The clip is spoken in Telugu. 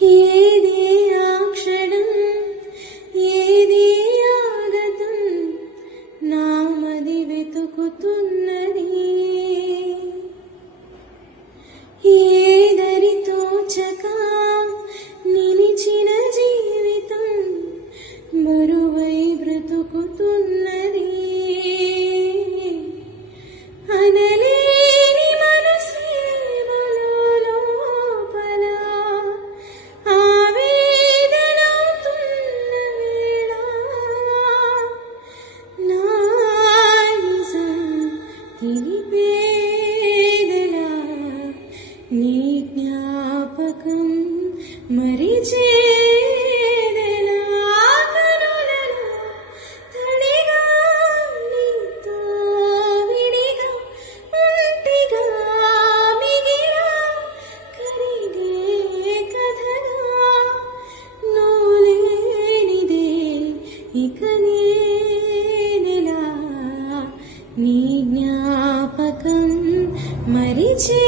ఏది ఆ క్షణం ఏది ఆగతం నామది వెతుకుతున్నది ఏదరి తోచక నిలిచిన జీవితం మరువై బ్రతుకుతున్నది అనలేని మనసే లోపల ఆవేదనవుతున్న వేళ నా నిజం తెలిపేదెలా నీ జ్ఞాపకం మరిచేదెలా కనులలో తడిగా నీతో విడిగా ఒంటిగా మిగిలా కరిగే కథగా నువ్వు లేనిదే ఇక నేనెలా నీ జ్ఞాపకం మరిచే